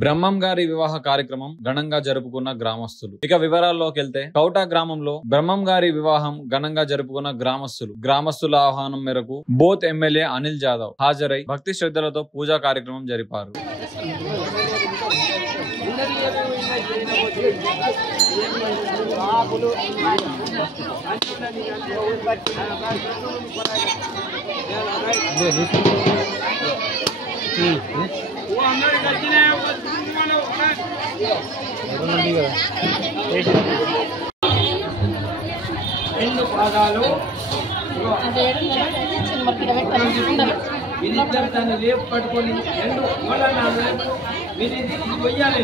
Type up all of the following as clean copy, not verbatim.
బ్రహ్మం గారి వివాహ కార్యక్రమం ఘనంగా జరుపుకున్న గ్రామస్తులు. ఇక వివరాల్లోకి వెళ్తే కౌటా గ్రామంలో బ్రహ్మం గారి వివాహం ఘనంగా జరుపుకున్న గ్రామస్తుల ఆహ్వానం మేరకు బోత్ ఎమ్మెల్యే అనిల్ జాదవ్ హాజరై భక్తి శ్రద్ధలతో పూజా కార్యక్రమం జరిపారు. దాన్ని లేపు పట్టుకొని రెండు మీరు ఇది పోయాలి,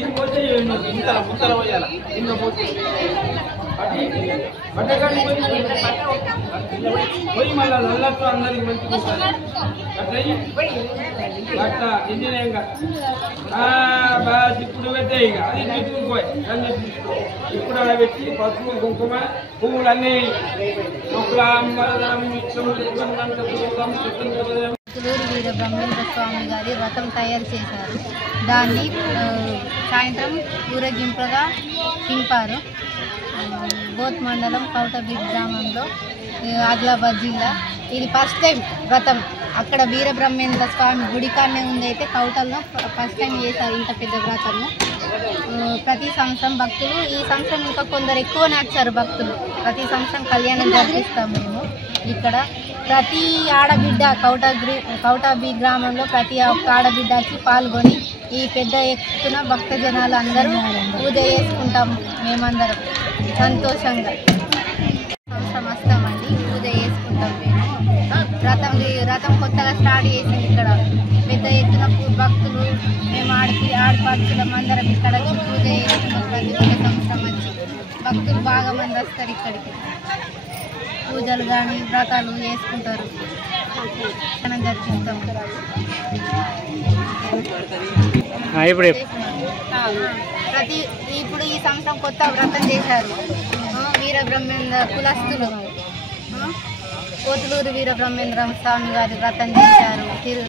ఇది పోతే ఇంత ముత్తల పోయాల కింద పోతే పట్టకాడి పోయి మళ్ళీ నల్లట్లో అందరికి మంచిగా అట్లా ఇంజనీరింగ్ బాగా ఇప్పుడు పెట్టే ఇక అది పెట్టుకుపోయి ఇప్పుడు అలా పెట్టి పసుపు కుంకుమ పువ్వులన్నీ వీర బ్రహ్మేంద్ర స్వామి గారి రథం తయారు చేశారు. దాన్ని సాయంత్రం ఊరేగింపుగా తింపారు. బోత్ మండలం కౌటబీడ్ గ్రామంలో ఆదిలాబాద్ జిల్లా ఇది ఫస్ట్ టైం రథం. అక్కడ వీర బ్రహ్మేంద్ర స్వామి గుడికాన్నే ఉంది, అయితే కౌటల్లో ఫస్ట్ టైం చేశారు ఇంత పెద్ద వ్రతము. ప్రతి సంవత్సరం భక్తులు, ఈ సంవత్సరం ఇంకా కొందరు ఎక్కువ నచ్చారు భక్తులు. ప్రతి సంవత్సరం కళ్యాణం జరిపిస్తాం మేము ఇక్కడ. ప్రతి ఆడబిడ్డ కౌటాబీ గ్రామంలో ప్రతి ఒక్క ఆడబిడ్డకి పాల్గొని ఈ పెద్ద ఎత్తున భక్త జనాలు అందరూ పూజ చేసుకుంటాం. మేమందరం సంతోషంగా సంవత్సరం వస్తామండి, పూజ చేసుకుంటాం మేము. రథం కొత్తగా స్టార్ట్ చేసింది ఇక్కడ. పెద్ద ఎత్తున భక్తులు మేము ఆడపడుచులం అందరం ఇక్కడ వచ్చి పూజ చేసుకున్నాం. ప్రతి ఒక్క సంవత్సరం వచ్చి భక్తులు బాగా మంది వస్తారు ఇక్కడికి. పూజలు కానీ వ్రతాలు చేసుకుంటారు, మనం జరిపిస్తాం. ఇప్పుడు ఈ సంవత్సరం కొత్త వ్రతం చేశారు. వీర బ్రహ్మేంద్ర కులస్తులు పోతులూరు వీర బ్రహ్మేంద్ర స్వామి గారి వ్రతం చేశారు.